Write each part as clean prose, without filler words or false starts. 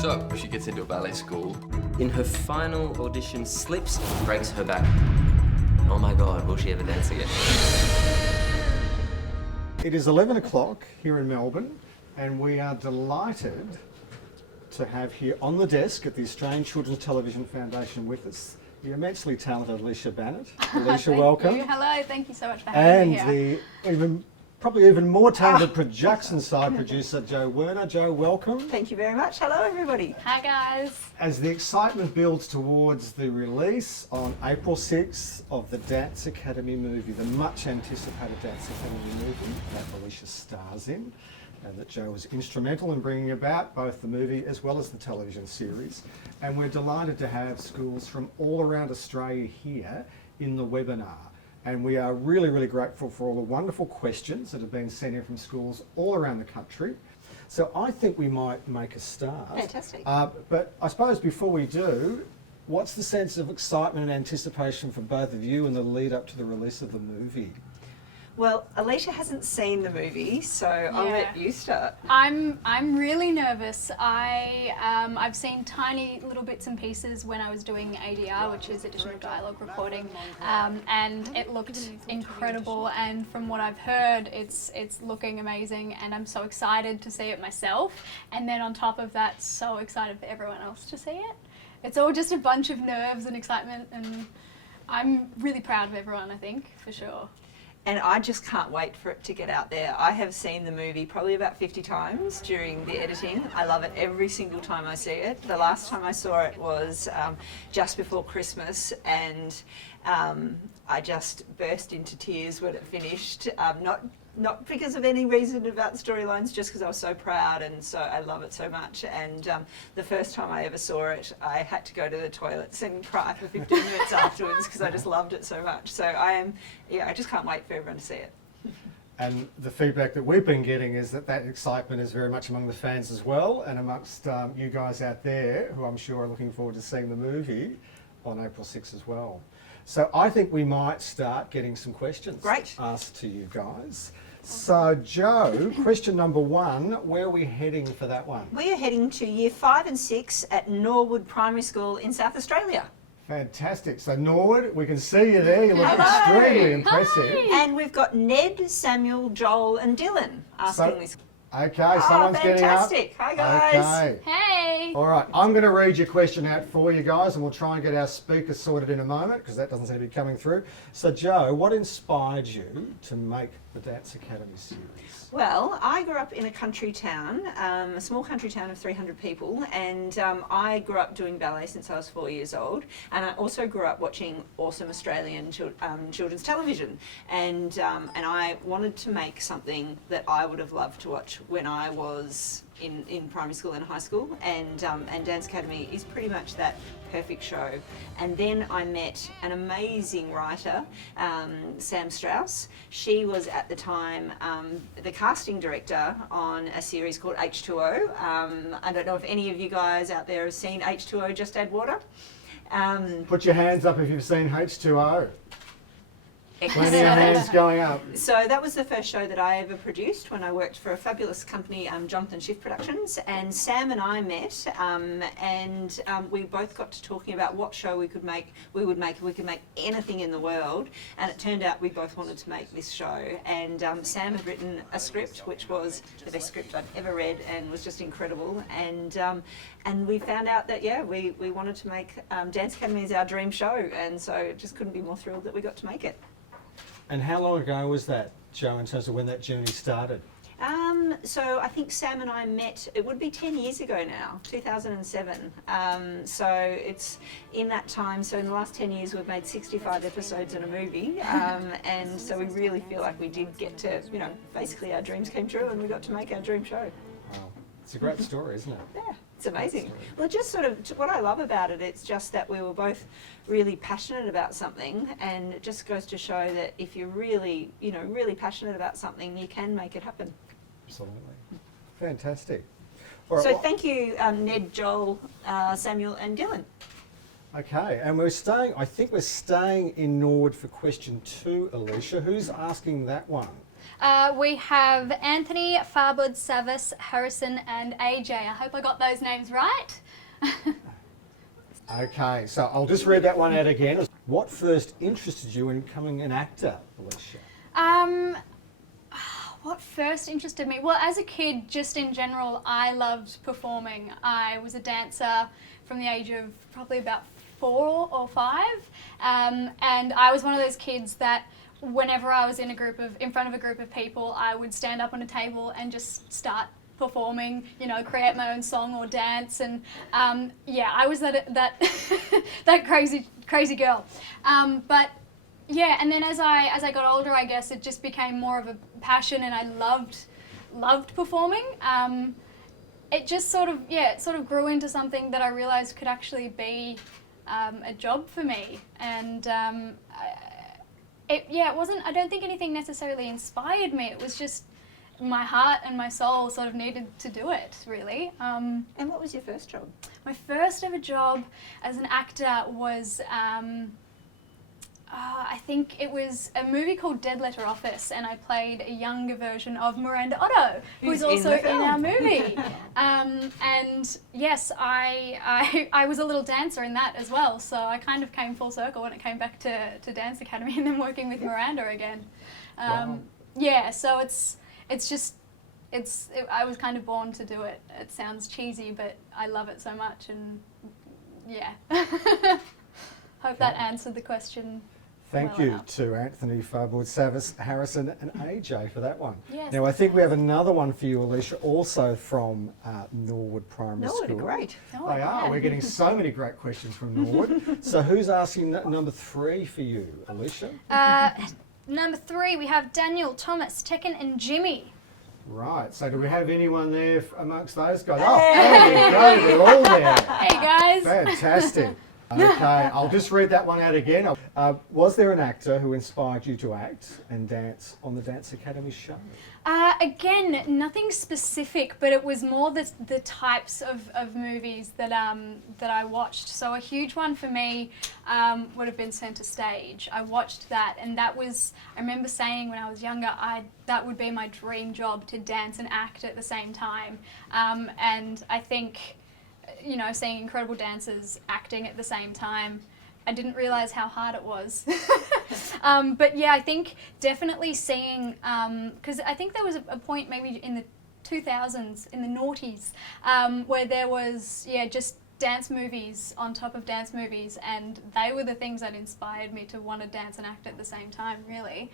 So, she gets into a ballet school. In her final audition, slips, breaks her back. Oh my God, will she ever dance again? It is 11 o'clock here in Melbourne, and we are delighted to have here on the desk at the Australian Children's Television Foundation with us the immensely talented Alicia Banit. Alicia, welcome. You. Hello, thank you so much for having me here. And the probably even more talented production side producer, Jo Werner. Jo, welcome. Thank you very much. Hello, everybody. Hi, guys. As the excitement builds towards the release on April 6th of the Dance Academy movie, the much anticipated Dance Academy movie that Alicia stars in, and that Jo was instrumental in bringing about both the movie as well as the television series. And we're delighted to have schools from all around Australia here in the webinar. And we are really, really grateful for all the wonderful questions that have been sent in from schools all around the country. So I think we might make a start. Fantastic. But I suppose before we do, what's the sense of excitement and anticipation for both of you in the lead up to the release of the movie? Well, Alicia hasn't seen the movie, so I'll let you start. I'm really nervous. I've seen tiny little bits and pieces when I was doing ADR, which is additional dialogue recording, and it looked incredible. And from what I've heard, it's looking amazing, and I'm so excited to see it myself. And then on top of that, so excited for everyone else to see it. It's all just a bunch of nerves and excitement, and I'm really proud of everyone, I think, for sure. And I just can't wait for it to get out there. I have seen the movie probably about 50 times during the editing. I love it every single time I see it. The last time I saw it was just before Christmas, and I just burst into tears when it finished. Not because of any reason about the storylines, just because I was so proud, and so I love it so much. And the first time I ever saw it, I had to go to the toilets and cry for 15 minutes afterwards because I just loved it so much. So I just can't wait for everyone to see it. And the feedback that we've been getting is that excitement is very much among the fans as well, and amongst you guys out there who I'm sure are looking forward to seeing the movie on April 6th as well. So I think we might start getting some questions asked to you guys. So Jo, question number 1, where are we heading for that one? We are heading to year 5 and 6 at Norwood Primary School in South Australia. Fantastic. So Norwood, we can see you there. You look extremely impressive. Hi. And we've got Ned, Samuel, Joel and Dylan asking this. Okay, someone's getting up. Fantastic. Hi guys. Okay. Hey! All right, I'm going to read your question out for you guys, and we'll try and get our speakers sorted in a moment because that doesn't seem to be coming through. So Jo, what inspired you to make the Dance Academy series? Well, I grew up in a country town, a small country town of 300 people, and I grew up doing ballet since I was 4 years old, and I also grew up watching awesome Australian children's television, and I wanted to make something that I would have loved to watch when I was in primary school and high school, and Dance Academy is pretty much that perfect show. And then I met an amazing writer, Sam Strauss. She was at the time the casting director on a series called H2O. I don't know if any of you guys out there have seen H2O, Just Add Water. Put your hands up if you've seen H2O. Plenty of hands going up. So that was the first show that I ever produced when I worked for a fabulous company, Jonathan Schiff Productions, and Sam and I met, and we both got to talking about what show we could make if we could make anything in the world, and it turned out we both wanted to make this show. And Sam had written a script which was the best script I'd ever read and was just incredible, and we found out that we wanted to make Dance Academy as our dream show, and so just couldn't be more thrilled that we got to make it. And how long ago was that, Jo, in terms of when that journey started? So I think Sam and I met, it would be 10 years ago now, 2007. So it's in that time, so in the last 10 years we've made 65 episodes and a movie, and so we really feel like we did get to, basically our dreams came true and we got to make our dream show. Wow. It's a great story, isn't it? Yeah. It's amazing. Well, just sort of what I love about it, it's just that we were both really passionate about something, and it just goes to show that if you're really, really passionate about something, you can make it happen. Absolutely. Fantastic. So thank you, Ned, Joel, Samuel and Dylan. Okay, and I think we're staying in Norwood for question 2, Alicia. Who's asking that one? We have Anthony, Farbod, Savvas, Harrison, and AJ. I hope I got those names right. Okay, so I'll just read that one out again. What first interested you in becoming an actor, Alicia? What first interested me? Well, as a kid, just in general, I loved performing. I was a dancer from the age of probably about 4 or 5, and I was one of those kids that whenever I was in front of a group of people, I would stand up on a table and just start performing, you know, create my own song or dance, and yeah, I was that that crazy girl. But yeah, and then as I got older, I guess it just became more of a passion, and I loved performing. It just sort of grew into something that I realised could actually be a job for me, and it wasn't. I don't think anything necessarily inspired me. It was just my heart and my soul sort of needed to do it, really. And what was your first job? My first ever job as an actor was, I think it was a movie called Dead Letter Office, and I played a younger version of Miranda Otto, who's also in our movie. And yes, I was a little dancer in that as well, so I kind of came full circle when it came back to Dance Academy and then working with Miranda again. Wow. Yeah, so I was kind of born to do it. It sounds cheesy, but I love it so much, and yeah. Hope that answered the question. Thank well you enough. to Anthony, Farbod, Savvas, Harrison and AJ for that one. Yes. Now I think we have another one for you, Alicia, also from Norwood Primary School. Norwood, great. Oh, They are. yeah. We're getting so many great questions from Norwood. So who's asking number 3 for you, Alicia? Number 3, we have Daniel, Thomas, Tekin, and Jimmy. Right. So do we have anyone there amongst those guys? Oh, there you go. They're all there. Hey guys. Fantastic. Okay, I'll just read that one out again. Was there an actor who inspired you to act and dance on the Dance Academy show? Again, nothing specific, but it was more the types of movies that I watched. So a huge one for me would have been Centre Stage. I watched that, and that was, I remember saying when I was younger, that would be my dream job, to dance and act at the same time. And I think, you know, seeing incredible dancers acting at the same time, I didn't realise how hard it was. But yeah, I think definitely seeing, because I think there was a point maybe in the 2000s, in the noughties, where there was, just dance movies on top of dance movies, and they were the things that inspired me to want to dance and act at the same time, really.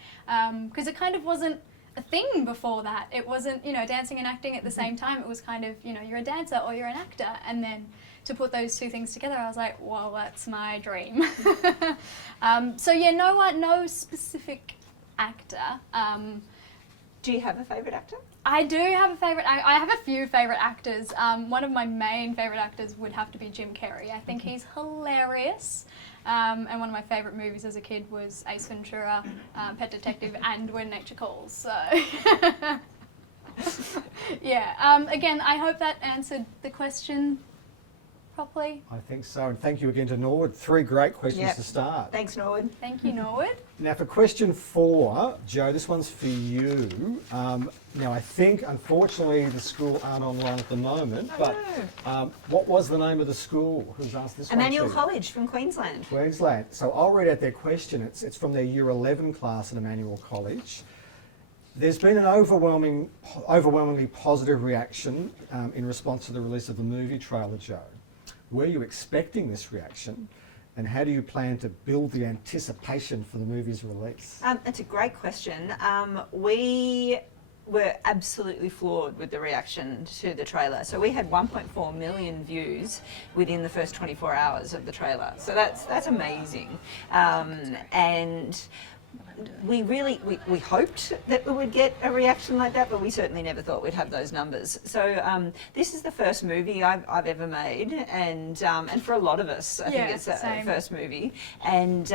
Because it kind of wasn't a thing before that. It wasn't, dancing and acting at the same time. It was kind of, you're a dancer or you're an actor. And then to put those two things together, I was like, well, that's my dream. So yeah, no specific actor. Do you have a favourite actor? I do have a favourite. I have a few favourite actors. One of my main favourite actors would have to be Jim Carrey. I think he's hilarious. And one of my favourite movies as a kid was Ace Ventura, Pet Detective, and When Nature Calls. So, yeah. Again, I hope that answered the question properly. I think so, and thank you again to Norwood. 3 great questions to start. Thanks, Norwood. Thank you, Norwood. Now for question 4, Joe, this one's for you. Now I think, unfortunately, the school aren't online at the moment, but what was the name of the school? Who's asked this one? Emmanuel College from Queensland. Queensland. So I'll read out their question. It's from their Year 11 class at Emmanuel College. There's been an overwhelmingly positive reaction in response to the release of the movie trailer, Joe. Were you expecting this reaction? And how do you plan to build the anticipation for the movie's release? That's a great question. We were absolutely floored with the reaction to the trailer. So we had 1.4 million views within the first 24 hours of the trailer. So that's amazing. And we hoped that we would get a reaction like that, but we certainly never thought we'd have those numbers. So this is the first movie I've ever made, and for a lot of us, I think it's the first movie. And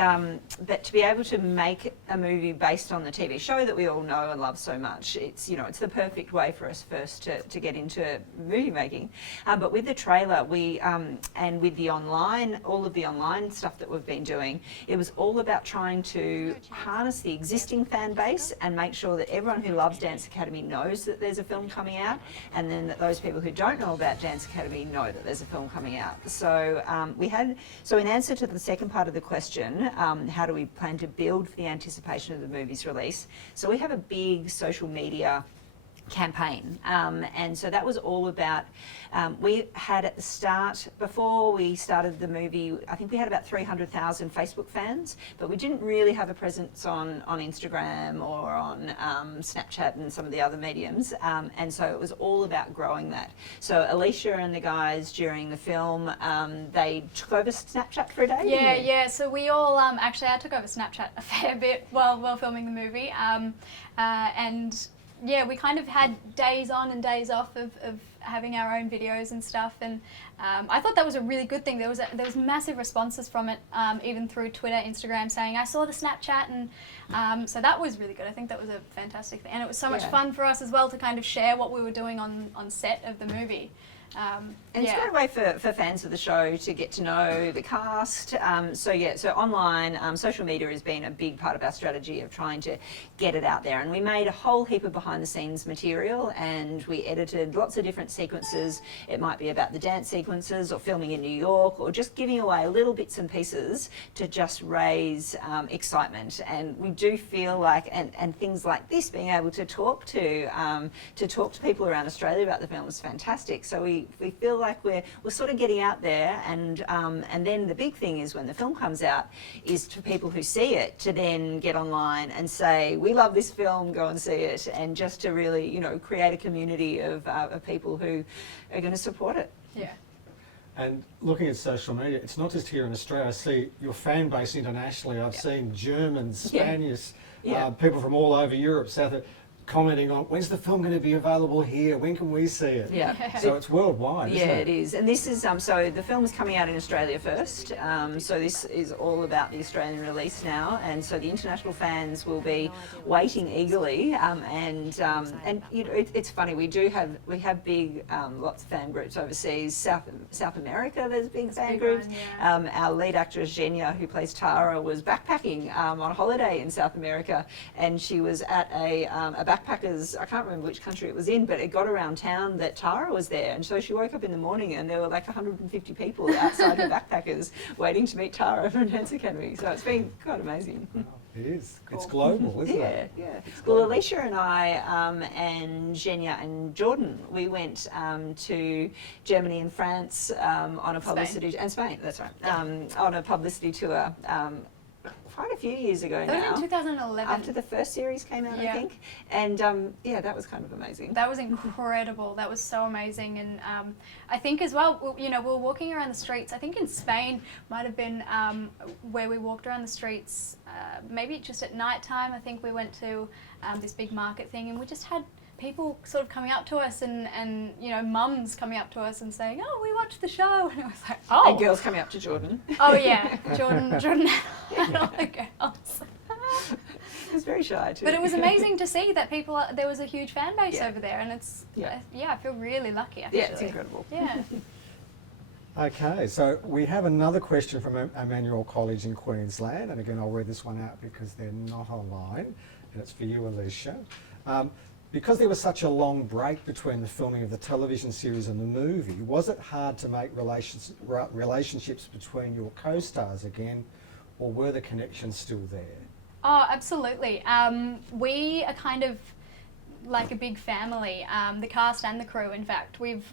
but to be able to make a movie based on the TV show that we all know and love so much, it's the perfect way for us first to get into movie making. But with the trailer, we and with the all of the online stuff that we've been doing, it was all about trying to harness harness the existing fan base and make sure that everyone who loves Dance Academy knows that there's a film coming out, and then that those people who don't know about Dance Academy know that there's a film coming out. So in answer to the second part of the question, how do we plan to build for the anticipation of the movie's release? So we have a big social media campaign, and so that was all about, we had at the start, before we started the movie, I think we had about 300,000 Facebook fans, but we didn't really have a presence on Instagram or on Snapchat and some of the other mediums, and so it was all about growing that. So Alicia and the guys during the film, they took over Snapchat for a day. Yeah, so we all, actually I took over Snapchat a fair bit while filming the movie, and yeah, we kind of had days on and days off of having our own videos and stuff, and I thought that was a really good thing. There was massive responses from it, even through Twitter, Instagram, saying I saw the Snapchat, and so that was really good. I think that was a fantastic thing, and it was so much fun for us as well to kind of share what we were doing on set of the movie. And it's a great way for fans of the show to get to know the cast. So online, social media has been a big part of our strategy of trying to get it out there. And we made a whole heap of behind the scenes material, and we edited lots of different sequences. It might be about the dance sequences or filming in New York, or just giving away little bits and pieces to just raise excitement. And we do feel like, and things like this, being able to talk to people around Australia about the film is fantastic. So we feel like we're sort of getting out there, and then the big thing is when the film comes out is for people who see it to then get online and say, we love this film, go and see it, and just to really, create a community of people who are going to support it. Yeah. And looking at social media, it's not just here in Australia. I see your fan base internationally. I've seen Germans, Spanish, people from all over Europe, South, commenting on, when's the film going to be available here? When can we see it? Yeah. So it's worldwide, isn't it? It is. And this is, so the film is coming out in Australia first. So this is all about the Australian release now. And so the international fans will be waiting eagerly. And it's funny, we have big, lots of fan groups overseas. South America, there's big fan groups. Our lead actress, Joanna, who plays Tara, was backpacking on holiday in South America. And she was at a backpackers, I can't remember which country it was in, but it got around town that Tara was there, and so she woke up in the morning and there were like 150 people outside her backpackers waiting to meet Tara from Dance Academy. So it's been quite amazing. It is. Cool. It's global, isn't it? Yeah. Well, Alicia and I and Joanna and Jordan, we went to Germany and France on a publicity and Spain. That's right. On a publicity tour. Quite a few years ago now. That was in 2011. After the first series came out, I think. And that was kind of amazing. That was incredible. That was so amazing. And I think as well, we were walking around the streets. I think in Spain might have been where we walked around the streets, maybe just at night time. I think we went to this big market thing, and we just had people sort of coming up to us and mums coming up to us and saying, oh, we watched the show. And I was like, oh. And girls coming up to Jordan. Oh yeah, Jordan and all the girls. It was very shy too. But it was amazing to see that there was a huge fan base over there, and it's, I feel really lucky actually. Yeah, it's incredible. Yeah. Okay, so we have another question from Emmanuel College in Queensland, and again I'll read this one out because they're not online, and it's for you, Alicia. Because there was such a long break between the filming of the television series and the movie, was it hard to make relationships between your co-stars again, or were the connections still there? Oh, absolutely. We are kind of like a big family, the cast and the crew, in fact. We've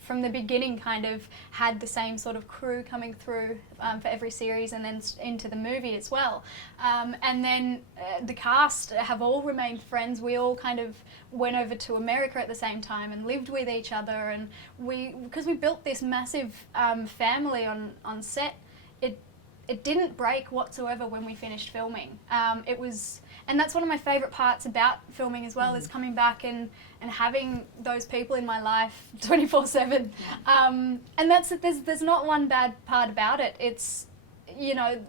from the beginning kind of had the same sort of crew coming through for every series, and then into the movie as well. And then the cast have all remained friends. We all kind of went over to America at the same time and lived with each other, and because we built this massive family on set, it didn't break whatsoever when we finished filming. And that's one of my favourite parts about filming as well, is coming back and having those people in my life 24/7. And there's not one bad part about it. It's, they're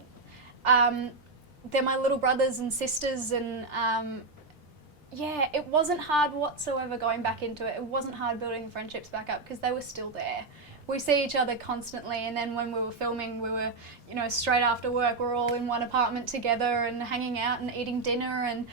my little brothers and sisters, and it wasn't hard whatsoever going back into it. It wasn't hard building friendships back up because they were still there. we see each other constantly, and then when we were filming, we were, you know, straight after work, we're all in one apartment together and hanging out and eating dinner, and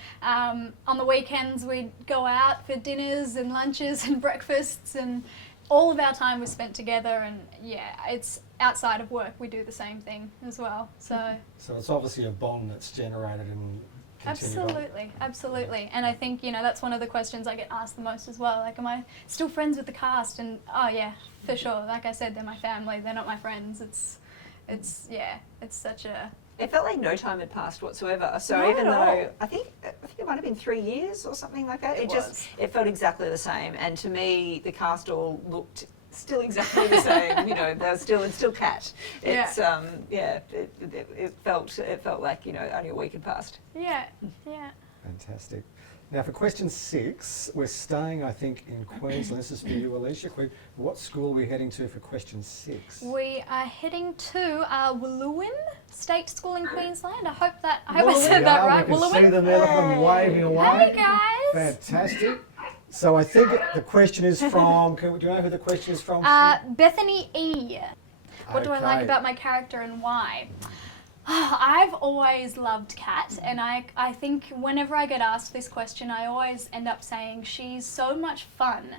on the weekends we'd go out for dinners and lunches and breakfasts, and all of our time was spent together. And yeah, it's outside of work we do the same thing as well. So it's obviously a bond that's generated and continued on. Absolutely. And I think, you know, that's one of the questions I get asked the most as well. Like, am I still friends with the cast? And oh yeah, for sure. Like I said, they're my family. They're not my friends. It's such a. It felt like no time had passed whatsoever. So Not even at though all. I think it might have been 3 years or something like that, was. it felt exactly the same. And to me, the cast all looked still exactly the same. You know, it's still Kat. It's it felt like, you know, only a week had passed. Yeah. Fantastic. Now for question 6, we're staying, I think, in Queensland. This is for you, Alicia. What school are we heading to for question 6? We are heading to Wooloowin State School in Queensland. I hope I said that right. We can see them there, look at them waving away. Hey guys! Fantastic. So I think the question is from, do you know who the question is from? Bethany E. What do I like about my character and why? I've always loved Kat, and I think whenever I get asked this question, I always end up saying she's so much fun.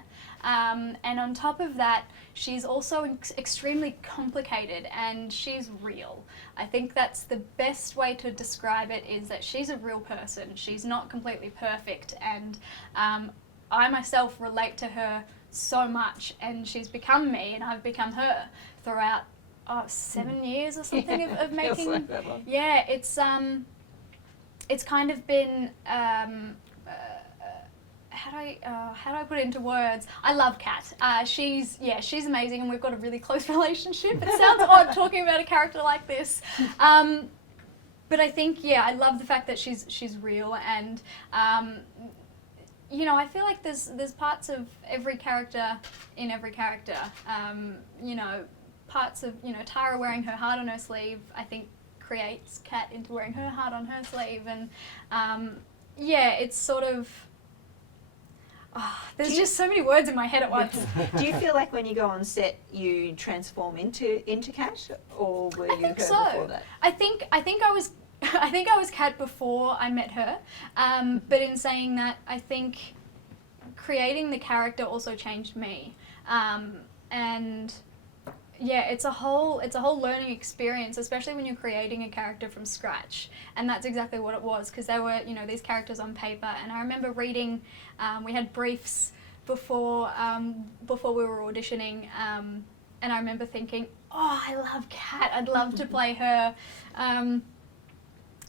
And on top of that, she's also extremely complicated, and she's real. I think that's the best way to describe it, is that she's a real person. She's not completely perfect, and I myself relate to her so much, and she's become me and I've become her throughout 7 years or something of making. Feels like that long. Yeah, it's kind of been how do I put it into words? I love Kat. She's amazing, and we've got a really close relationship. It sounds odd talking about a character like this. But I think, I love the fact that she's real, and you know, I feel like there's parts of every character in every character. You know, parts of, you know, Tara wearing her heart on her sleeve, I think creates Kat into wearing her heart on her sleeve, and it's sort of. There's just so many words in my head at once. Do you feel like when you go on set you transform into Kat, or were you her before that? I think I was Kat before I met her, but in saying that, I think creating the character also changed me, and it's a whole learning experience, especially when you're creating a character from scratch. And that's exactly what it was, because there were, you know, these characters on paper, and I remember reading. We had briefs before we were auditioning, and I remember thinking, oh, I love Kat. I'd love to play her.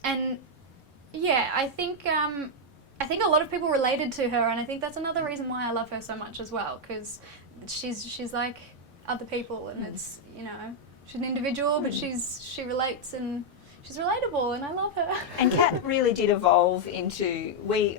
And yeah, I think a lot of people related to her, and I think that's another reason why I love her so much as well, because she's like other people, and it's, you know, she's an individual, but she relates, and she's relatable, and I love her. And Kat really did evolve into, we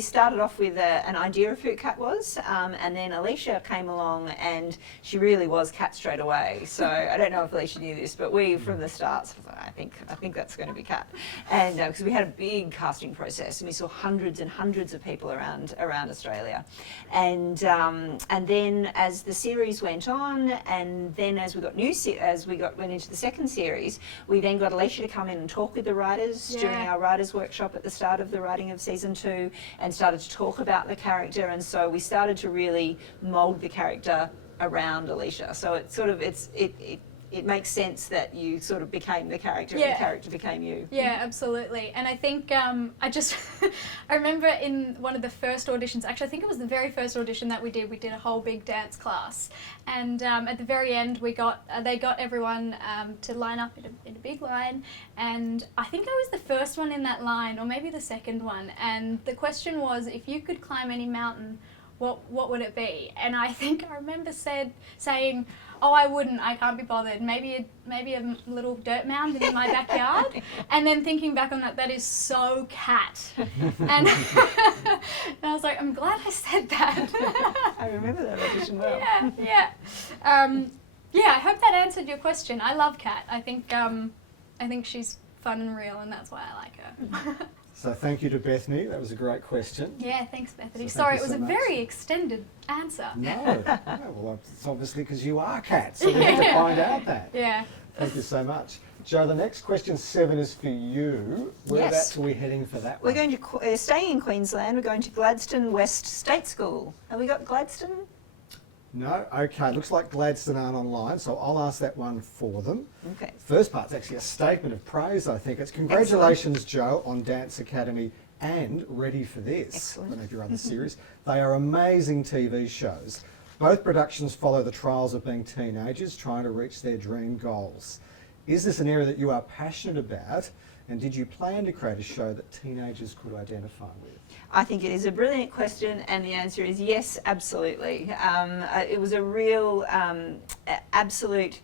started off with an idea of who Kat was, and then Alicia came along, and she really was Kat straight away. So I don't know if Alicia knew this, but we, from the start, I think that's going to be Kat. And because we had a big casting process, and we saw hundreds and hundreds of people around Australia. And then as the series went on, and then as we got went into the second series, we then got Alicia to come in and talk with the writers during our writers' workshop at the start of the writing of season 2, and started to talk about the character, and so we started to really mould the character around Alicia. So it sort of it makes sense that you sort of became the character and the character became you. Yeah, absolutely. And I think I remember in one of the first auditions, actually I think it was the very first audition that we did a whole big dance class. And at the very end they got everyone to line up in a big line, and I think I was the first one in that line, or maybe the second one, and the question was, if you could climb any mountain, what would it be? And I think I remember saying, oh, I wouldn't, I can't be bothered. Maybe a little dirt mound in my backyard. And then thinking back on that is so Kat. And I was like, I'm glad I said that. I remember that audition well. Yeah. I hope that answered your question. I love Kat. I think she's fun and real, and that's why I like her. So thank you to Bethany. That was a great question. Yeah, thanks, Bethany. So Sorry, thank it was you a so much. very extended answer. No, well, it's obviously because you are cats, so we have to find out that. Yeah. Thank you so much. Joe, the next question 7 is for you. Whereabouts are we heading for that We're one? going to, staying in Queensland, we're going to Gladstone West State School. Have we got Gladstone? No? Okay, looks like Gladstone aren't online, so I'll ask that one for them. Okay. First part's actually a statement of praise, I think. It's congratulations, Joe, on Dance Academy and Ready for This. Excellent. One of your other series. They are amazing TV shows. Both productions follow the trials of being teenagers trying to reach their dream goals. Is this an area that you are passionate about, and did you plan to create a show that teenagers could identify with? I think it is a brilliant question, and the answer is yes, absolutely. It was a real, absolute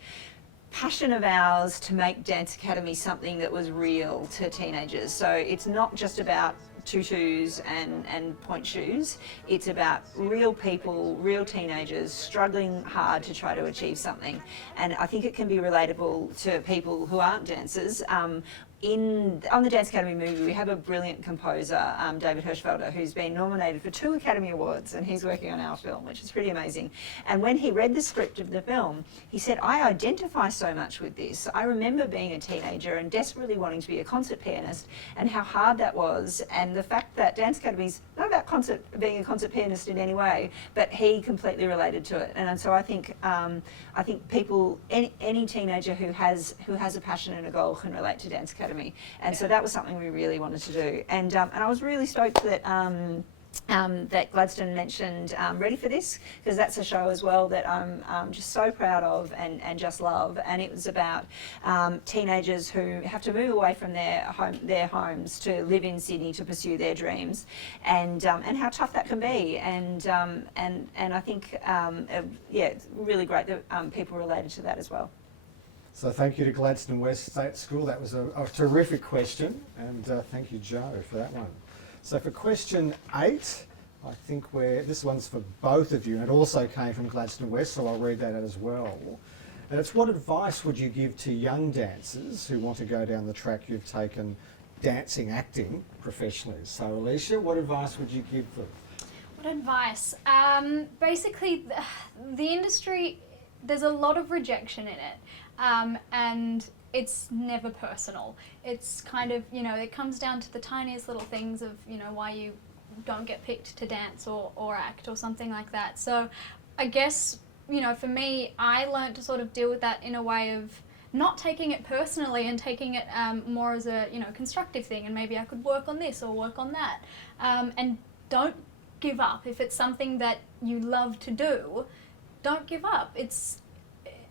passion of ours to make Dance Academy something that was real to teenagers. So it's not just about tutus and point shoes. It's about real people, real teenagers struggling hard to try to achieve something. And I think it can be relatable to people who aren't dancers. On the Dance Academy movie, we have a brilliant composer, David Hirschfelder, who's been nominated for 2 Academy Awards, and he's working on our film, which is pretty amazing. And when he read the script of the film, he said, I identify so much with this. I remember being a teenager and desperately wanting to be a concert pianist, and how hard that was, and the fact that Dance Academy's not about being a concert pianist in any way, but he completely related to it. And so I think people, any teenager who has a passion and a goal can relate to Dance Academy. And so that was something we really wanted to do. And I was really stoked that that Gladstone mentioned Ready for This, because that's a show as well that I'm just so proud of and just love. And it was about teenagers who have to move away from their homes to live in Sydney to pursue their dreams, and how tough that can be. And I think yeah, it's really great that people related to that as well. So thank you to Gladstone West State School. That was a terrific question, and thank you, Joe, for that one. So for question 8, I think this one's for both of you, and it also came from Gladstone West, so I'll read that out as well. And it's, what advice would you give to young dancers who want to go down the track you've taken, dancing, acting professionally? So Alicia, what advice would you give them? What advice? Basically, the industry, there's a lot of rejection in it. And it's never personal. It's kind of, it comes down to the tiniest little things of, why you don't get picked to dance or act or something like that. So I guess, for me, I learned to sort of deal with that in a way of not taking it personally and taking it more as a, constructive thing, and maybe I could work on this or work on that. And don't give up. If it's something that you love to do, don't give up.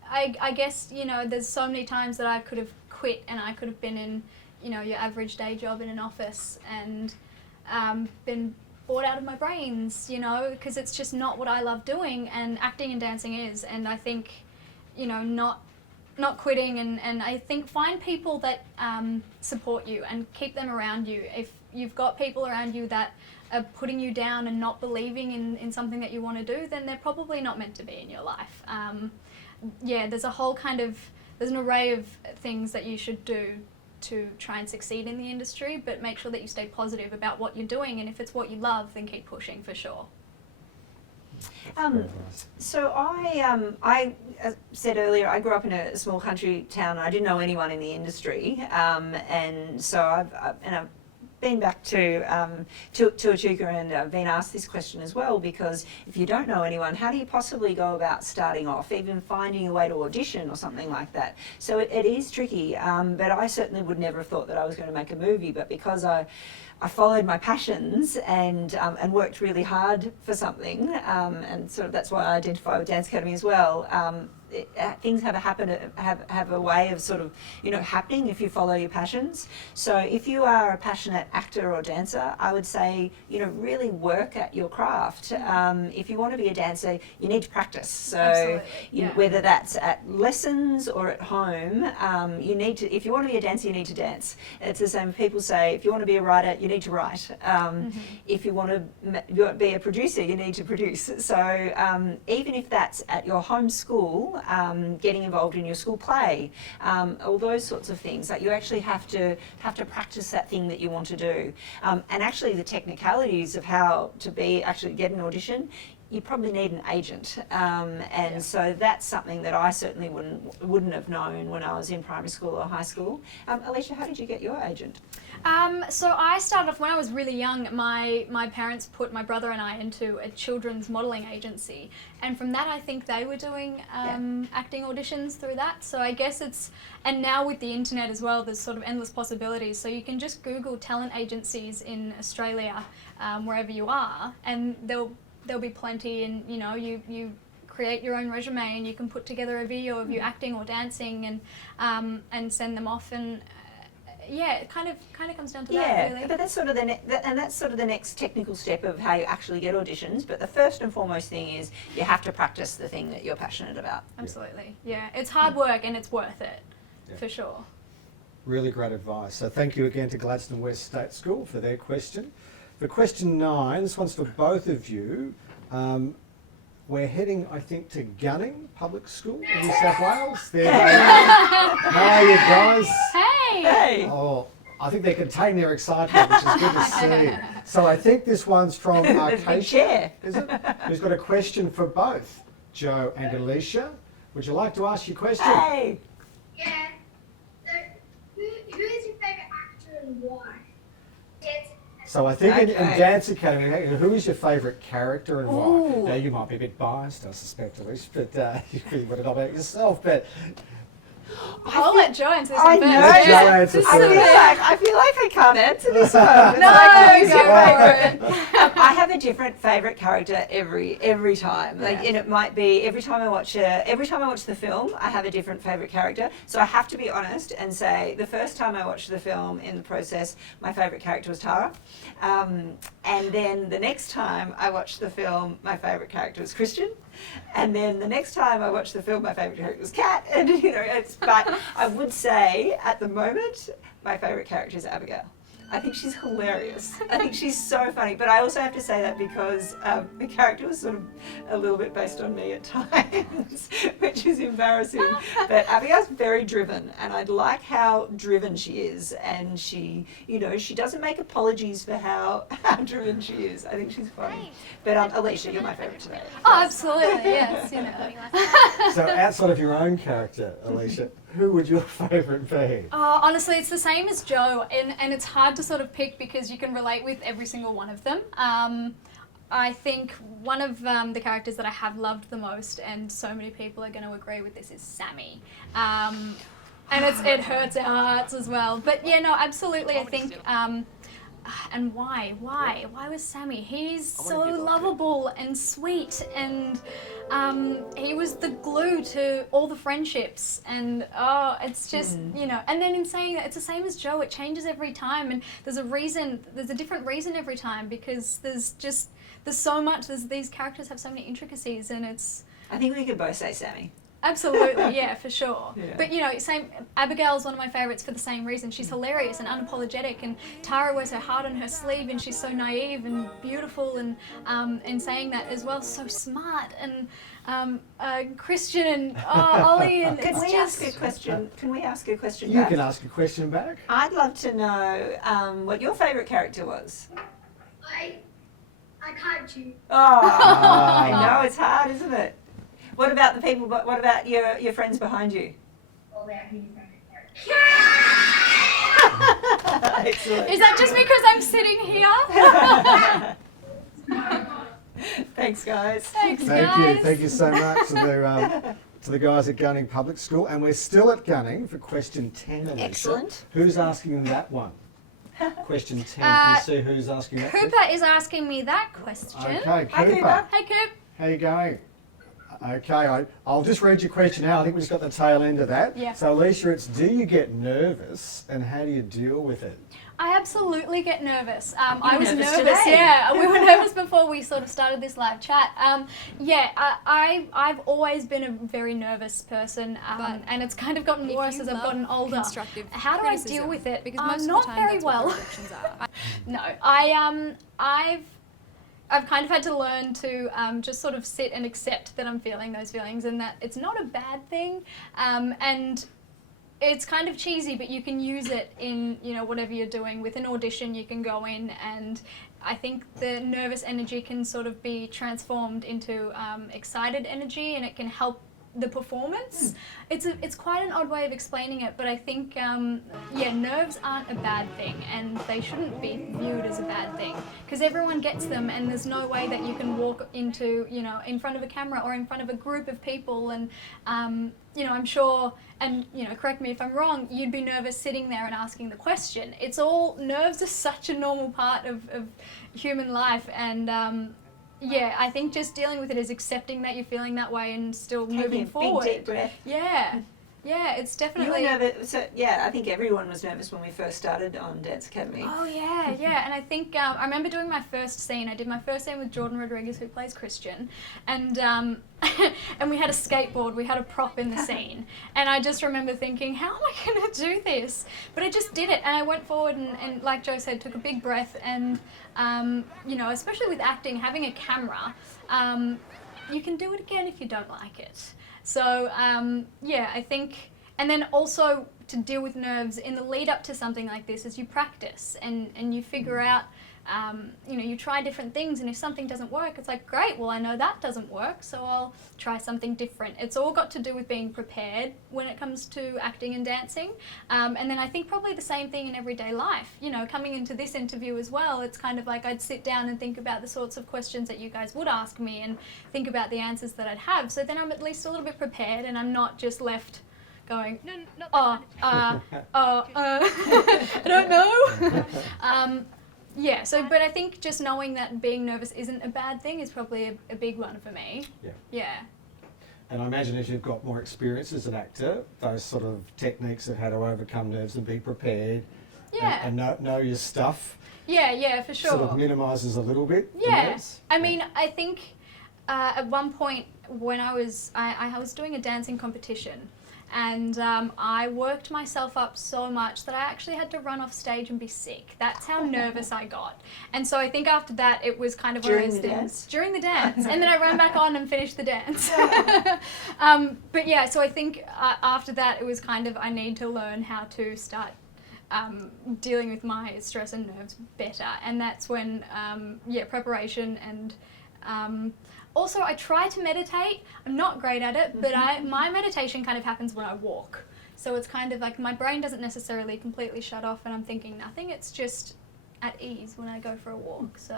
I guess, there's so many times that I could have quit and I could have been in, your average day job in an office and been bored out of my brains, because it's just not what I love doing, and acting and dancing is. And I think, not quitting, and I think find people that support you and keep them around you. If you've got people around you that are putting you down and not believing in something that you want to do, then they're probably not meant to be in your life. Yeah, there's an array of things that you should do to try and succeed in the industry, but make sure that you stay positive about what you're doing, and if it's what you love, then keep pushing for sure. So I said earlier, I grew up in a small country town. I didn't know anyone in the industry, and so I've been back to Echuca and been asked this question as well, because if you don't know anyone, how do you possibly go about starting off, even finding a way to audition or something like that? So it is tricky, but I certainly would never have thought that I was going to make a movie, but because I followed my passions and worked really hard for something, and sort of that's why I identify with Dance Academy as well. Things have a way of sort of happening if you follow your passions. So if you are a passionate actor or dancer, I would say really work at your craft. If you want to be a dancer, you need to practice. So whether that's at lessons or at home, you need to. If you want to be a dancer, you need to dance. It's the same. People say if you want to be a writer, you need to write. If you want to be a producer, you need to produce. So even if that's at your home school, getting involved in your school play, all those sorts of things. Like you actually have to practice that thing that you want to do. And actually the technicalities of how to actually get an audition, you probably need an agent, and so that's something that I certainly wouldn't have known when I was in primary school or high school. Alicia, how did you get your agent? So I started off when I was really young. My parents put my brother and I into a children's modelling agency, and from that I think they were doing acting auditions through that. So I guess and now with the internet as well, there's sort of endless possibilities. So you can just Google talent agencies in Australia, wherever you are, and there'll be plenty, and you create your own resume and you can put together a video of you acting or dancing and send them off, and it kind of comes down to that, really. But that's sort of the next technical step of how you actually get auditions. But the first and foremost thing is you have to practice the thing that you're passionate about. Absolutely, it's hard work and it's worth it, for sure. Really great advice. So thank you again to Gladstone West State School for their question. For question 9, this one's for both of you. We're heading, I think, to Gunning Public School in New South Wales. There they are. How are you guys? Hey! Oh, I think they contain their excitement, which is good to see. So I think this one's from Acacia, is it? Who's got a question for both Joe and Alicia. Would you like to ask your question? Hey! Yeah. So, who is your favourite actor and why? So I think in Dance Academy, who is your favourite character and why? Now you might be a bit biased, I suspect, Alicia, but you really want to know about yourself. But I'll let Joe answer this I one know. first. Joe answer first. I feel like I can't answer this one. I have a different favourite character every time. And it might be every time I watch the film, I have a different favourite character. So I have to be honest and say the first time I watched the film in the process, my favourite character was Tara. And then the next time I watched the film, my favourite character was Christian. And then the next time I watched the film, my favourite character was Kat. And but I would say at the moment, my favourite character is Abigail. I think she's hilarious. I think she's so funny. But I also have to say that because the character was sort of a little bit based on me at times, which is embarrassing. But Abigail's very driven, and I like how driven she is. And she doesn't make apologies for how driven she is. I think she's funny. But Alicia, you're my favourite today. Oh, absolutely, yes. So outside of your own character, Alicia, who would your favourite be? Honestly, it's the same as Joe, and it's hard to sort of pick because you can relate with every single one of them. I think one of the characters that I have loved the most, and so many people are going to agree with this, is Sammy. And it hurts our hearts as well. But yeah, no, absolutely, I think... and why was Sammy? He's so lovable and sweet, and he was the glue to all the friendships, and it's just, and then in saying that, it's the same as Joe, it changes every time, and there's a different reason every time, because there's so much, these characters have so many intricacies, and it's... I think we could both say Sammy. Absolutely, yeah, for sure. Yeah. But Abigail's one of my favourites for the same reason. She's hilarious and unapologetic, and Tara wears her heart on her sleeve, and she's so naive and beautiful, and in saying that as well, so smart, and Christian and Ollie, and Can we ask a question You back? can ask a question back. I'd love to know what your favourite character was. I can't choose. I know, it's hard, isn't it? What about the people? What about your friends behind you? Oh, they're who your favourite character. Excellent. Is that just because I'm sitting here? Thanks, guys. Thanks, guys. Thank you so much to the guys at Gunning Public School, and we're still at Gunning for question 10. Alicia. Excellent. Who's asking that one? Question 10. Can you see who's asking that? Cooper is asking me that question. Okay, Cooper. Hi, Cooper. Hey, Coop. How you going? Okay, I'll just read your question out. I think we just got the tail end of that. Yeah. So Alicia, it's do you get nervous and how do you deal with it? I absolutely get nervous. I was nervous nervous, today. yeah. We were nervous before we sort of started this live chat. I've always been a very nervous person, and it's kind of gotten worse as I've gotten older. How do I deal with it? Because most not of the time very that's what well. the reactions are. No, I've I've kind of had to learn to just sort of sit and accept that I'm feeling those feelings and that it's not a bad thing. And it's kind of cheesy, but you can use it in, you know, whatever you're doing. With an audition, you can go in, and I think the nervous energy can sort of be transformed into excited energy, and it can help the performance. It's quite an odd way of explaining it, but I think yeah, nerves aren't a bad thing, and they shouldn't be viewed as a bad thing, because everyone gets them, and there's no way that you can walk into, you know, in front of a camera or in front of a group of people and you know, I'm sure, and you know, correct me if I'm wrong, you'd be nervous sitting there and asking the question. It's all, nerves are such a normal part of human life, and yeah, I think just dealing with it is accepting that you're feeling that way and still moving forward. Big deep breath. Yeah, yeah, it's definitely. You were nervous. So yeah, I think everyone was nervous when we first started on Dance Academy. Oh yeah, yeah, and I think I remember doing my first scene. I did my first scene with Jordan Rodriguez, who plays Christian, and and we had a skateboard. We had a prop in the scene, and I just remember thinking, how am I going to do this? But I just did it, and I went forward and like Joe said, took a big breath, and you know, especially with acting, having a camera, you can do it again if you don't like it. So yeah, I think, and then also to deal with nerves in the lead up to something like this is you practice and you figure out, you know, you try different things, and if something doesn't work, it's like, great, well I know that doesn't work, so I'll try something different. It's all got to do with being prepared when it comes to acting and dancing, and then I think probably the same thing in everyday life. You know, coming into this interview as well, it's kind of like I'd sit down and think about the sorts of questions that you guys would ask me and think about the answers that I'd have, so then I'm at least a little bit prepared and I'm not just left going, I don't know. Yeah, so, but I think just knowing that being nervous isn't a bad thing is probably a big one for me. Yeah. Yeah. And I imagine if you've got more experience as an actor, those sort of techniques of how to overcome nerves and be prepared, Yeah. and know your stuff, Yeah, yeah, for sure. sort of minimises a little bit. the Yeah, nerves. I mean, I think at one point when I was doing a dancing competition, and I worked myself up so much that I actually had to run off stage and be sick. That's how nervous I got. And so I think after that it was kind of one of those things. During the dance? And then I ran back on and finished the dance. But yeah, so I think after that it was kind of, I need to learn how to start dealing with my stress and nerves better. And that's when, yeah, preparation and also, I try to meditate. I'm not great at it, but my meditation kind of happens when I walk. So it's kind of like my brain doesn't necessarily completely shut off and I'm thinking nothing. It's just at ease when I go for a walk. So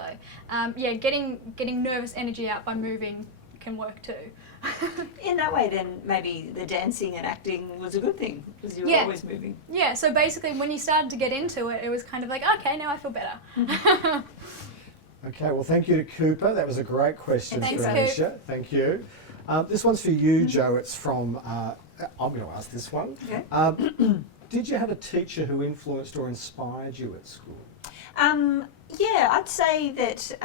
yeah, getting nervous energy out by moving can work too. In that way, then maybe the dancing and acting was a good thing because you were always moving. Yeah. So basically, when you started to get into it, it was kind of like, okay, now I feel better. Okay, well, thank you to Cooper. That was a great question Thanks, for Alicia. Thank you. This one's for you, Joe. It's from, I'm going to ask this one. Okay. Did you have a teacher who influenced or inspired you at school? Yeah, I'd say that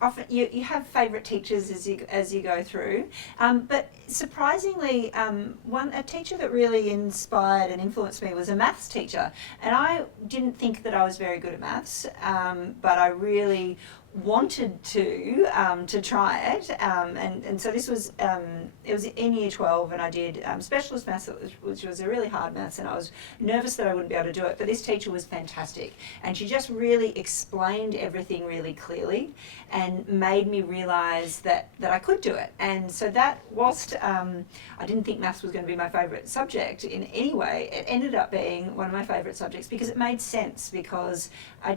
often you have favourite teachers as you go through, but surprisingly, a teacher that really inspired and influenced me was a maths teacher, and I didn't think that I was very good at maths, but I really wanted to try it, and so this was it was in year 12, and I did specialist maths, which was a really hard maths, and I was nervous that I wouldn't be able to do it, but this teacher was fantastic, and she just really explained everything really clearly and made me realise that I could do it. And so that, whilst I didn't think maths was going to be my favourite subject in any way, it ended up being one of my favourite subjects because it made sense, because I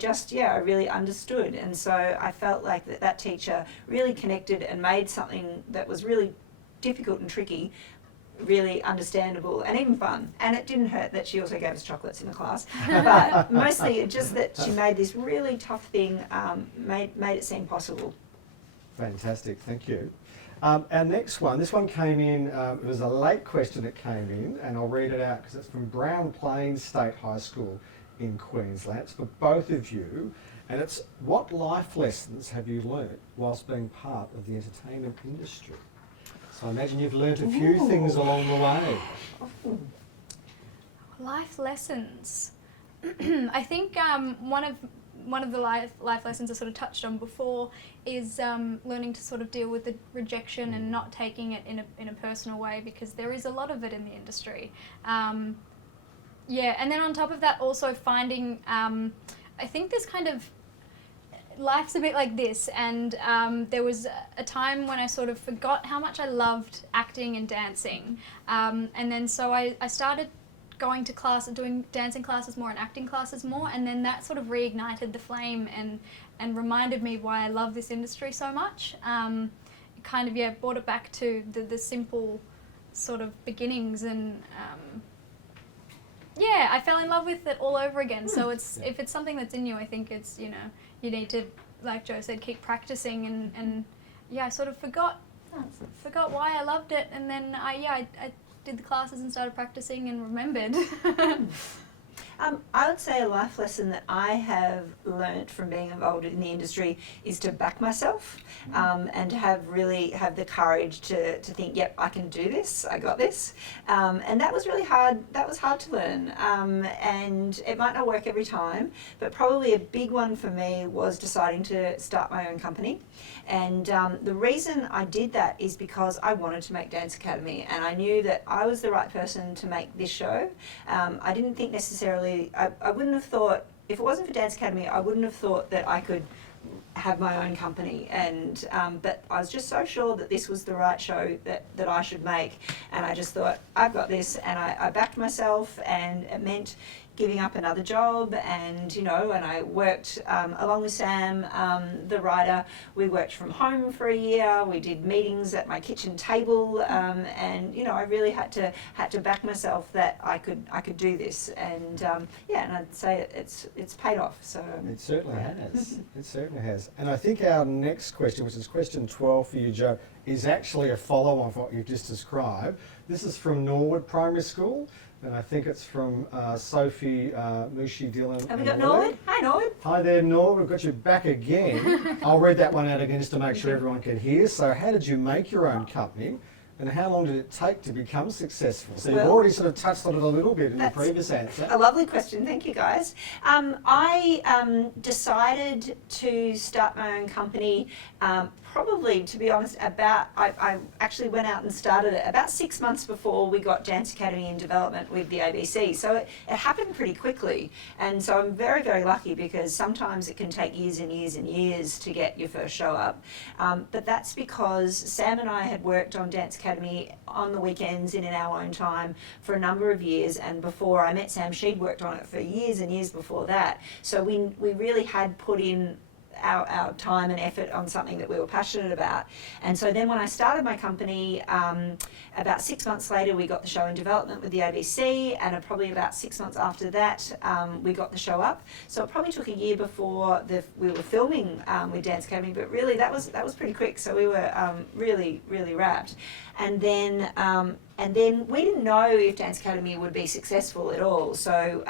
really understood, and so I felt like that teacher really connected and made something that was really difficult and tricky really understandable and even fun. And it didn't hurt that she also gave us chocolates in the class, but mostly just that she made this really tough thing, made it seem possible. Fantastic, thank you. Our next one, this one came in, it was a late question that came in, and I'll read it out because it's from Brown Plains State High School in Queensland. It's for both of you, and it's, what life lessons have you learnt whilst being part of the entertainment industry? So I imagine you've learnt a few things along the way. Life lessons. I think one of one of the life lessons I sort of touched on before is learning to sort of deal with the rejection and not taking it in a personal way, because there is a lot of it in the industry. Yeah, and then on top of that, also finding, I think this kind of, life's a bit like this, and there was a time when I sort of forgot how much I loved acting and dancing, and then so I started going to class and doing dancing classes more and acting classes more, and then that sort of reignited the flame and reminded me why I love this industry so much. It kind of, yeah, brought it back to the simple sort of beginnings, and yeah, I fell in love with it all over again. So it's, if it's something that's in you, I think it's, you know, you need to, like Joe said, keep practicing, and yeah, I sort of forgot why I loved it, and then I did the classes and started practicing and remembered. I would say a life lesson that I have learnt from being involved in the industry is to back myself, and to have the courage to think, yep, I can do this, I got this. And that was really hard. That was hard to learn, and it might not work every time, but probably a big one for me was deciding to start my own company. And the reason I did that is because I wanted to make Dance Academy, and I knew that I was the right person to make this show. I didn't think necessarily, I wouldn't have thought, if it wasn't for Dance Academy, I wouldn't have thought that I could have my own company, and but I was just so sure that this was the right show that I should make, and I just thought, I've got this, and I backed myself, and it meant giving up another job, and you know, and I worked along with Sam, the writer. We worked from home for a year. We did meetings at my kitchen table, and you know, I really had to back myself that I could do this, and yeah, and I'd say it's paid off. So it certainly has. It certainly has. And I think our next question, which is question 12 for you, Joe, is actually a follow-on of what you've just described. This is from Norwood Primary School. And I think it's from Sophie, Mushi, Dylan. Have we got Norwood? Hi, Norwood. Hi there, Norwood. We've got you back again. I'll read that one out again just to make sure everyone can hear. So how did you make your own company, and how long did it take to become successful? So you've already sort of touched on it a little bit in the previous answer. A lovely question. Thank you, guys. I decided to start my own company probably, to be honest, I actually went out and started it about 6 months before we got Dance Academy in development with the ABC. So it happened pretty quickly. And so I'm very, very lucky, because sometimes it can take years and years and years to get your first show up. But that's because Sam and I had worked on Dance Academy on the weekends in our own time for a number of years. And before I met Sam, she'd worked on it for years and years before that. So we really had put in our time and effort on something that we were passionate about. And so then when I started my company, about 6 months later we got the show in development with the ABC, and probably about 6 months after that we got the show up. So it probably took a year before we were filming with Dance Academy, but really that was pretty quick. So we were really, really wrapped. And then we didn't know if Dance Academy would be successful at all. So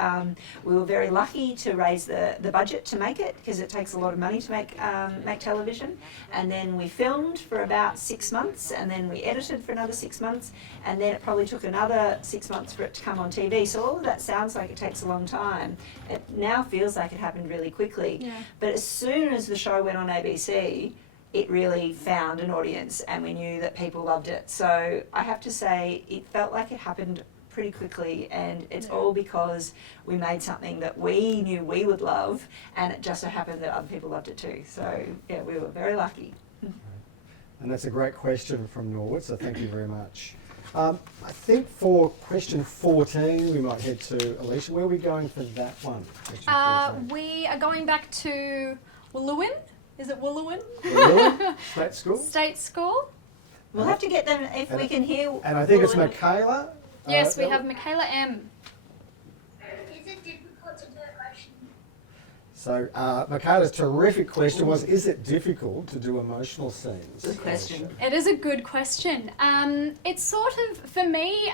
we were very lucky to raise the budget to make it, because it takes a lot of money to make television. And then we filmed for about 6 months, and then we edited for another 6 months, and then it probably took another 6 months for it to come on TV. So all of that sounds like it takes a long time. It now feels like it happened really quickly. Yeah. But as soon as the show went on ABC, it really found an audience, and we knew that people loved it. So I have to say, it felt like it happened pretty quickly, and it's all because we made something that we knew we would love, and it just so happened that other people loved it too. So yeah, we were very lucky. And that's a great question from Norwood, so thank you very much. I think for question 14, we might head to Alicia. Where are we going for that one? We are going back to Wooloowin. Is it Wooloowin? Wooloowin State School? State School. We'll have to get them if we can hear. And I think it's Mekela. Yes, we have Mekela M. Is it difficult to do a question? So Mekela's terrific question was, is it difficult to do emotional scenes? Good question. It is a good question. It's sort of, for me,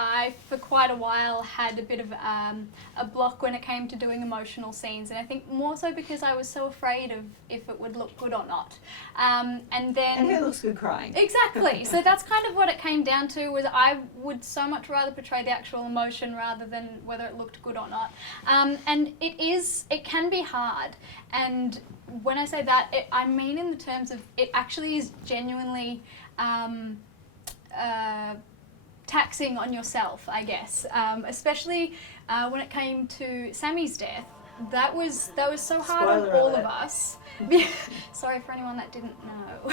I, for quite a while, had a bit of a block when it came to doing emotional scenes, and I think more so because I was so afraid of if it would look good or not. And who looks good crying? Exactly. So that's kind of what it came down to, was I would so much rather portray the actual emotion rather than whether it looked good or not. And it can can be hard. And when I say that, I mean in the terms of it actually is genuinely taxing on yourself, I guess. Especially when it came to Sammy's death. That was so hard on all of us. Sorry for anyone that didn't know.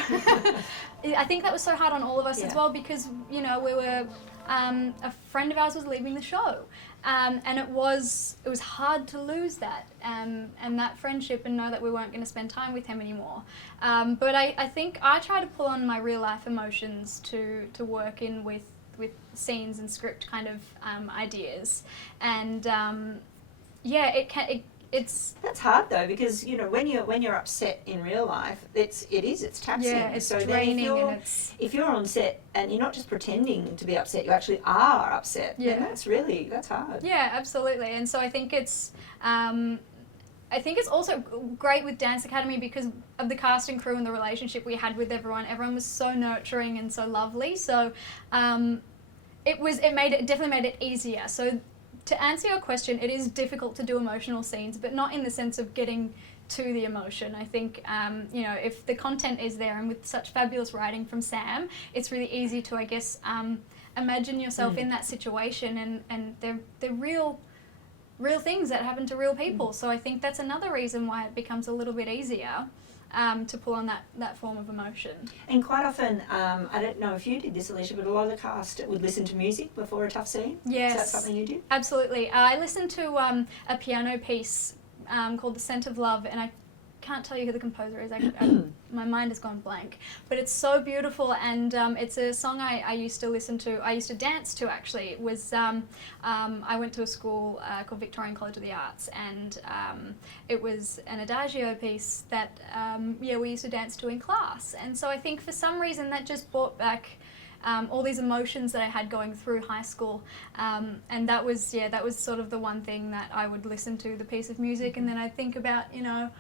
I think that was so hard on all of us as well because, you know, we were, a friend of ours was leaving the show. And it was hard to lose that and that friendship and know that we weren't going to spend time with him anymore. But I think I try to pull on my real life emotions to work in with scenes and script kind of ideas. And That's hard though, because you know when you're upset in real life, it's taxing. Yeah, it's so draining, then if you're on set and you're not just pretending to be upset, you actually are upset. Yeah, that's hard. Yeah, absolutely. And so I think it's also great with Dance Academy because of the cast and crew and the relationship we had with everyone. Everyone was so nurturing and so lovely. So it definitely made it easier. So to answer your question, it is difficult to do emotional scenes, but not in the sense of getting to the emotion. I think, you know, if the content is there and with such fabulous writing from Sam, it's really easy to, I guess, imagine yourself in that situation and they're real things that happen to real people. So I think that's another reason why it becomes a little bit easier to pull on that form of emotion. And quite often, I don't know if you did this, Alicia, but a lot of the cast would listen to music before a tough scene. Yes. Is that something you did? Absolutely. I listened to a piano piece called The Scent of Love, and I can't tell you who the composer is. My mind has gone blank. But it's so beautiful, and it's a song I used to listen to. I used to dance to, actually. It was, I went to a school called Victorian College of the Arts, and it was an adagio piece that, we used to dance to in class. And so I think for some reason that just brought back all these emotions that I had going through high school. And that was sort of the one thing that I would listen to, the piece of music, and then I'd think about, you know,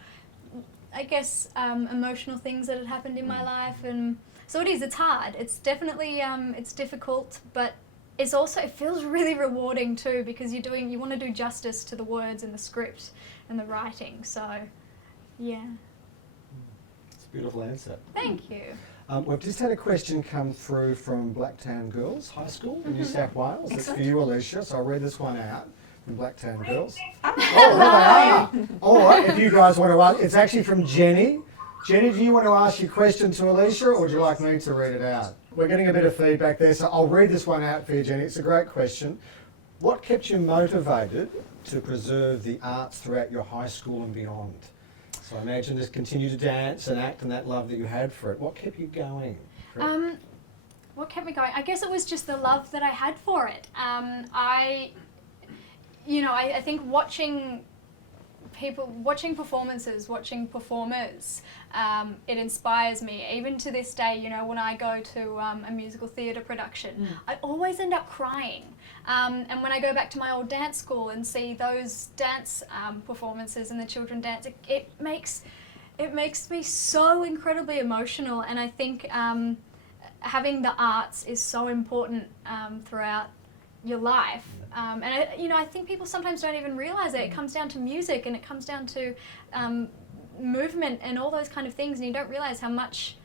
I guess emotional things that had happened in my life, and so it's hard. It's definitely it's difficult, but it feels really rewarding too because you want to do justice to the words and the script and the writing. So, yeah. It's a beautiful answer. Thank you. We've just had a question come through from Blacktown Girls High School in New South Wales. It's for you, Alicia, so I'll read this one out from Blacktown Girls. Oh, there they are. All right, if you guys want to ask, it's actually from Jenny. Jenny, do you want to ask your question to Alicia, or would you like me to read it out? We're getting a bit of feedback there, so I'll read this one out for you, Jenny. It's a great question. What kept you motivated to preserve the arts throughout your high school and beyond? So I imagine just continue to dance and act and that love that you had for it. What kept you going? What kept me going? I guess it was just the love that I had for it. I think watching performances, watching performers, it inspires me. Even to this day, you know, when I go to a musical theatre production, I always end up crying. And when I go back to my old dance school and see those dance performances and the children dance, it makes me so incredibly emotional. And I think having the arts is so important throughout your life. And I think people sometimes don't even realise it. It comes down to music and it comes down to movement and all those kind of things, and you don't realise how much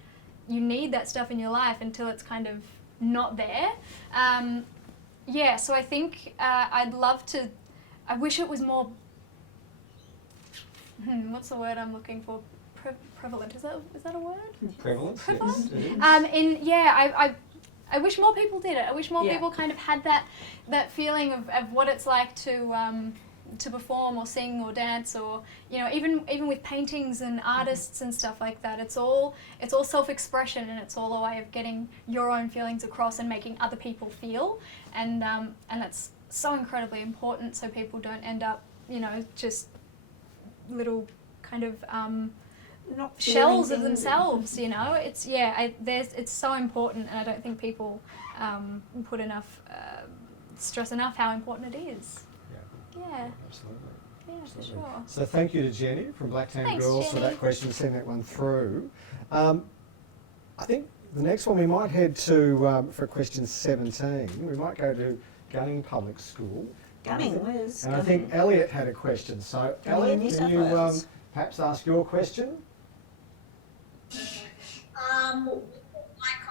you need that stuff in your life until it's kind of not there. So I think I wish it was more, what's the word I'm looking for? Prevalent, is that a word? Prevalent, Prevalent? yes. I wish more people did it. I wish more people kind of had that feeling of what it's like to perform or sing or dance, or even with paintings and artists and stuff like that. It's all self-expression, and it's all a way of getting your own feelings across and making other people feel, and that's so incredibly important, so people don't end up just little kind of not shells of themselves, it's so important, and I don't think people put enough stress enough how important it is. Yeah. Absolutely. Yeah, for sure. So thank you to Jenny from Blacktown Thanks, Girls Jenny. for that question, sending that one through. I think the next one we might head to for question 17. We might go to Gunning Public School Gunning, where's And I Gunning? think Elliot had a question. So, Gunning in Elliot, New can South you Wales. perhaps ask your question? Like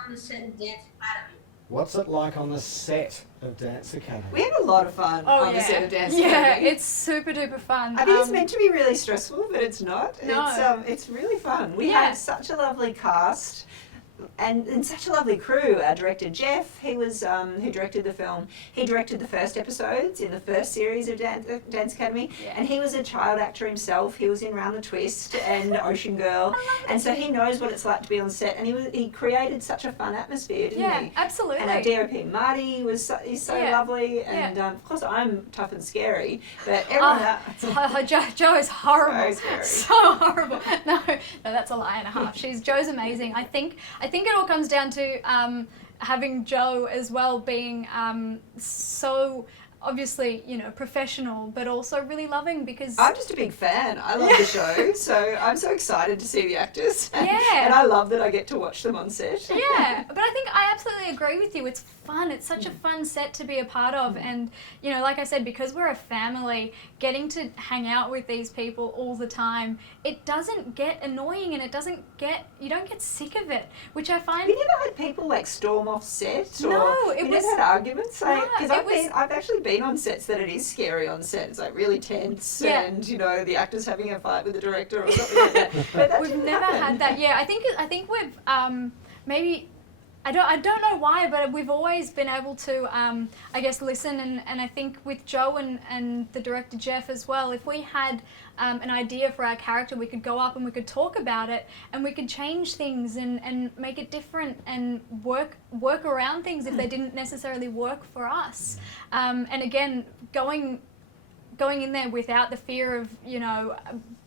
on the set of Dance Academy. What's it like on the set of Dance Academy? We had a lot of fun on the set of Dance Yeah, Academy. it's super duper fun. I think it's meant to be really stressful, but it's not. No. It's really fun. We Yeah. had such a lovely cast and such a lovely crew. Our director Jeff, he was who directed the film. He directed the first episodes in the first series of Dance Academy, Yeah. and he was a child actor himself. He was in Round the Twist and Ocean Girl, and so he knows what it's like to be on set. And he created such a fun atmosphere, didn't Yeah, he? absolutely. And our DOP Marty he's so Yeah. lovely, and of course I'm tough and scary, but everyone else. Joe is horrible. So scary. So horrible. No, that's a lie and a half. Joe's amazing. I think it all comes down to having Joe as well being so obviously, professional, but also really loving because I'm just a big fan. I love the show, so I'm so excited to see the actors. Yeah. And I love that I get to watch them on set. yeah, but I think I absolutely agree with you. It's fun. It's such a fun set to be a part of. And, like I said, because we're a family, getting to hang out with these people all the time, it doesn't get annoying and you don't get sick of it, which I find... We never had people like storm off set or No, we never had arguments. Because No, I've actually been on sets that it is scary on set. It's like really tense Yeah. and, the actor's having a fight with the director or something like that. But that We've didn't never happen. had that. Yeah, I think we've maybe I don't know why, but we've always been able to I guess listen and I think with Joe and the director Jeff as well, if we had an idea for our character, we could go up and we could talk about it and we could change things and make it different and work around things if they didn't necessarily work for us. And again, going in there without the fear of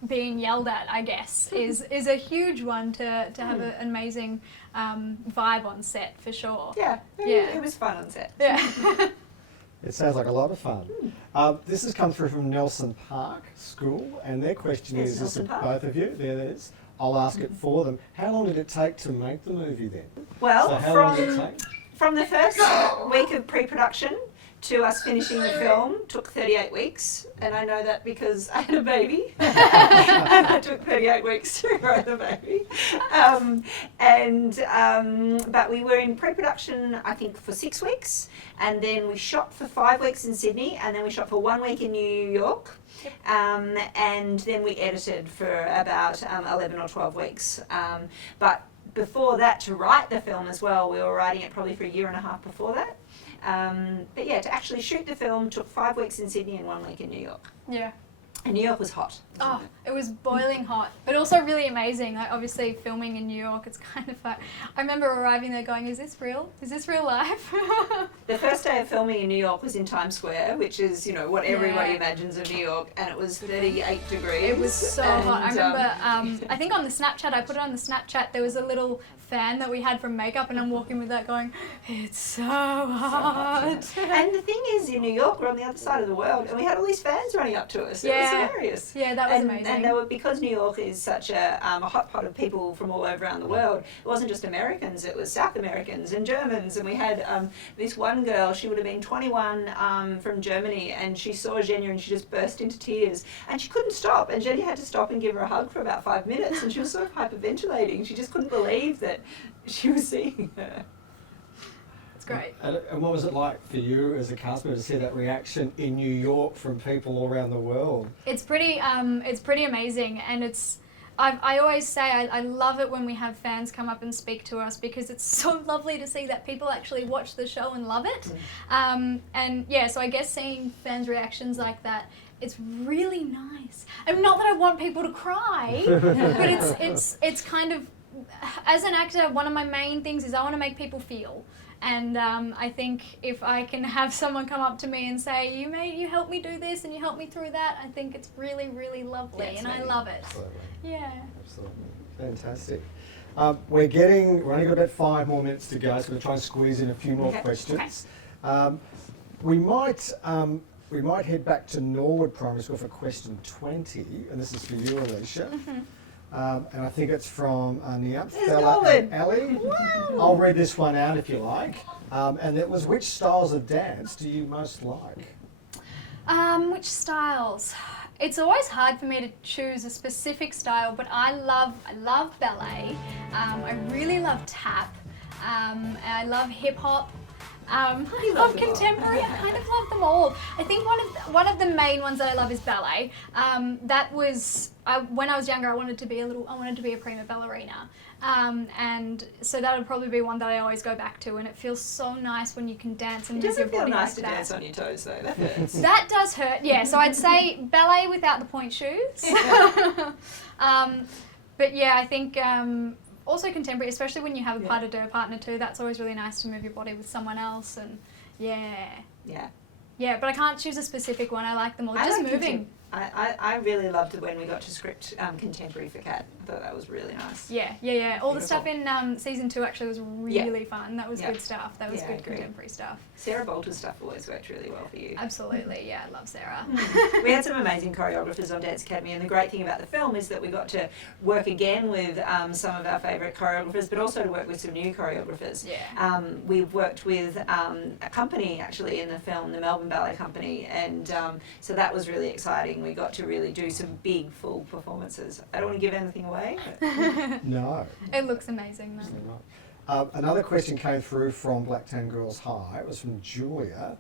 being yelled at, I guess, is a huge one to have an amazing vibe on set for sure. Yeah, Yeah. it was fun on set. Yeah. It sounds like a lot of fun. This has come through from Nelson Park School, and their question Yes, is Nelson to Park. both of you. There it is. I'll ask it for them. How long did it take to make the movie then? Well, So how long did it take? from the first week of pre-production to us finishing the film took 38 weeks, and I know that because I had a baby, and it took 38 weeks to grow the baby. But we were in pre-production, I think, for 6 weeks, and then we shot for 5 weeks in Sydney, and then we shot for 1 week in New York, and then we edited for about 11 or 12 weeks. But before that, to write the film as well, we were writing it probably for a year and a half before that. But yeah, to actually shoot the film took 5 weeks in Sydney and 1 week in New York. Yeah. And New York was hot. Oh, it was boiling hot, but also really amazing. Like, obviously, filming in New York, it's kind of like, I remember arriving there going, is this real? Is this real life? The first day of filming in New York was in Times Square, which is, what everybody Yeah. imagines of New York, and it was 38 degrees. It was so hot. I and, remember, I think on the Snapchat, I put it on the Snapchat, there was a little fan that we had from makeup, and I'm walking with that going, it's so hot. And the thing is, in New York, we're on the other side of the world, and we had all these fans running up to us. It Yeah. was hilarious. Yeah, that was and, amazing. And they were, because New York is such a hot pot of people from all over around the world, it wasn't just Americans, it was South Americans and Germans. And we had this one girl, she would have been 21 from Germany, and she saw Zhenya and she just burst into tears. And she couldn't stop, and Zhenya had to stop and give her a hug for about 5 minutes, and she was sort of hyperventilating. She just couldn't believe that she was seeing her. It's great. And what was it like for you as a cast member to see that reaction in New York from people all around the world? It's pretty amazing, and I always say I love it when we have fans come up and speak to us because it's so lovely to see that people actually watch the show and love it. And yeah, so I guess seeing fans' reactions like that, it's really nice. I mean, not that I want people to cry, but it's kind of, as an actor, one of my main things is I want to make people feel. And I think if I can have someone come up to me and say, you helped me do this and you helped me through that, I think it's really, really lovely, Yeah, and I amazing. love it. Absolutely. Yeah. Absolutely. Fantastic. We've only got about 5 more minutes to go, so we're going to try and squeeze in a few more Okay. questions. We might head back to Norwood Primary School for question 20, and this is for you, Alicia. And I think it's from Niamh, There's Stella, Norwood. and Ellie. I'll read this one out if you like. And it was, which styles of dance do you most like? Which styles? It's always hard for me to choose a specific style, but I love ballet. I really love tap. And I love hip hop. I love contemporary. I kind of love them all. I think one of the main ones that I love is ballet. That was when I was younger. I wanted to be a prima ballerina. And so that would probably be one that I always go back to, and it feels so nice when you can dance and move your body like that. It doesn't feel nice to dance on your toes though, that hurts. That does hurt, yeah. So I'd say ballet without the point shoes. But yeah, I think also contemporary, especially when you have a pas de deux partner too, that's always really nice to move your body with someone else, and yeah, but I can't choose a specific one. I like them all. Just moving. I really loved it when we got to script contemporary for Cat. I thought that was really nice. Yeah. All the stuff in season 2 actually was really fun. That was good stuff. That was good contemporary stuff. Sarah Bolter's stuff always worked really well for you. Absolutely, yeah, I love Sarah. We had some amazing choreographers on Dance Academy, and the great thing about the film is that we got to work again with some of our favourite choreographers, but also to work with some new choreographers. Yeah. We worked with a company actually in the film, the Melbourne Ballet Company, and so that was really exciting. We got to really do some big full performances. I don't want to give anything away. But No. It looks amazing though. Another question came through from Blacktown Girls High. It was from Julia.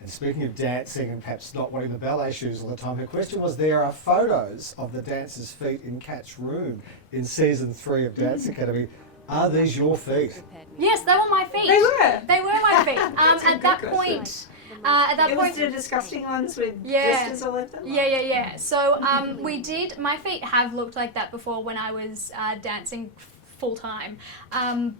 And speaking of dancing and perhaps not wanting the ballet shoes all the time, her question was, there are photos of the dancers' feet in Kat's room in season 3 of Dance Academy. Are these your feet? Yes, they were my feet. They were. They were my feet. At that point. It was the disgusting ones with blisters all over them? Yeah. So my feet have looked like that before when I was dancing full time.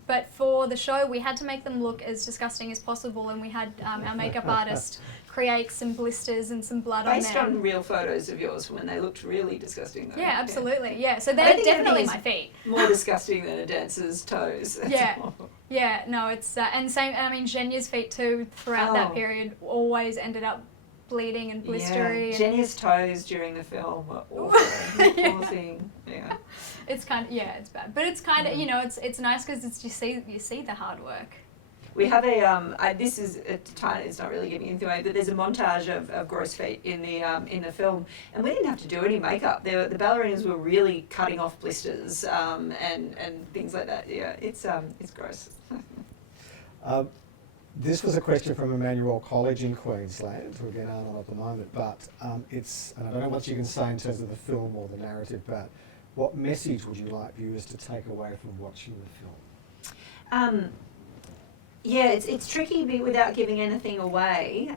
But for the show, we had to make them look as disgusting as possible, and we had our makeup artist create some blisters and some blood on them. Based on real photos of yours from when they looked really disgusting though. Yeah, absolutely. Yeah. So they're definitely my feet. More disgusting than a dancer's toes. Yeah, no, it's and same. I mean, Jenya's feet too. Throughout that period, always ended up bleeding and blistery. Yeah, Jenya's toes during the film were awful. Poor thing. Yeah. It's kind of it's bad, but it's kind of it's nice because you see the hard work. We have a this is it's not really giving anything away, but there's a montage of gross feet in the film, and we didn't have to do any makeup. The ballerinas were really cutting off blisters and things like that. Yeah, it's gross. This was a question from Emmanuel College in Queensland, who again aren't on at the moment, but and I don't know what you can say in terms of the film or the narrative, but what message would you like viewers to take away from watching the film? Yeah, it's tricky without giving anything away,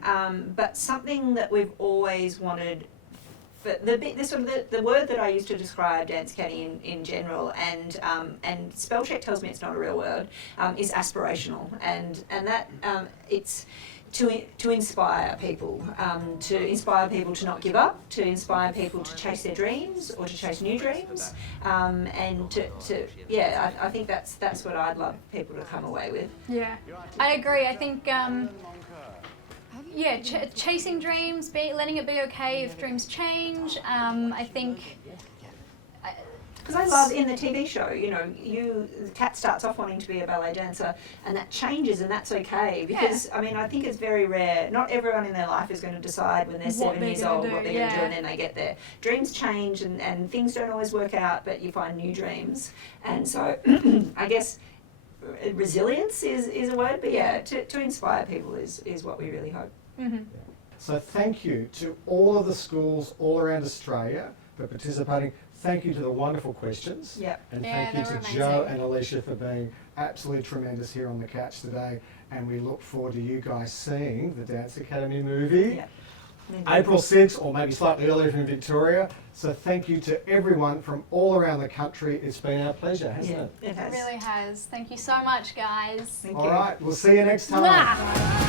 but something that we've always wanted. For the word that I use to describe Dance Academy in general, and spell check tells me it's not a real word, is aspirational, and that it's to inspire people to not give up, to inspire people to chase their dreams or to chase new dreams, and I think that's what I'd love people to come away with. Yeah, I agree. I think chasing dreams, letting it be okay if dreams change. I think. Because I love in the TV show, Kat starts off wanting to be a ballet dancer, and that changes, and that's okay. Because I mean, I think it's very rare. Not everyone in their life is going to decide when they're 7 years old what they're going to do, and then they get there. Dreams change, and things don't always work out, but you find new dreams. And so, I guess resilience is a word, but to inspire people is what we really hope. Mm-hmm. So thank you to all of the schools all around Australia for participating. Thank you to the wonderful questions. Yep. And thank you to Joe and Alicia for being absolutely tremendous here on The Couch today. And we look forward to you guys seeing the Dance Academy movie. Yep. April 6th, or maybe slightly earlier from Victoria. So thank you to everyone from all around the country. It's been our pleasure, hasn't it? It has. It really has. Thank you so much, guys. Thank All you. right, we'll see you next time. Mwah!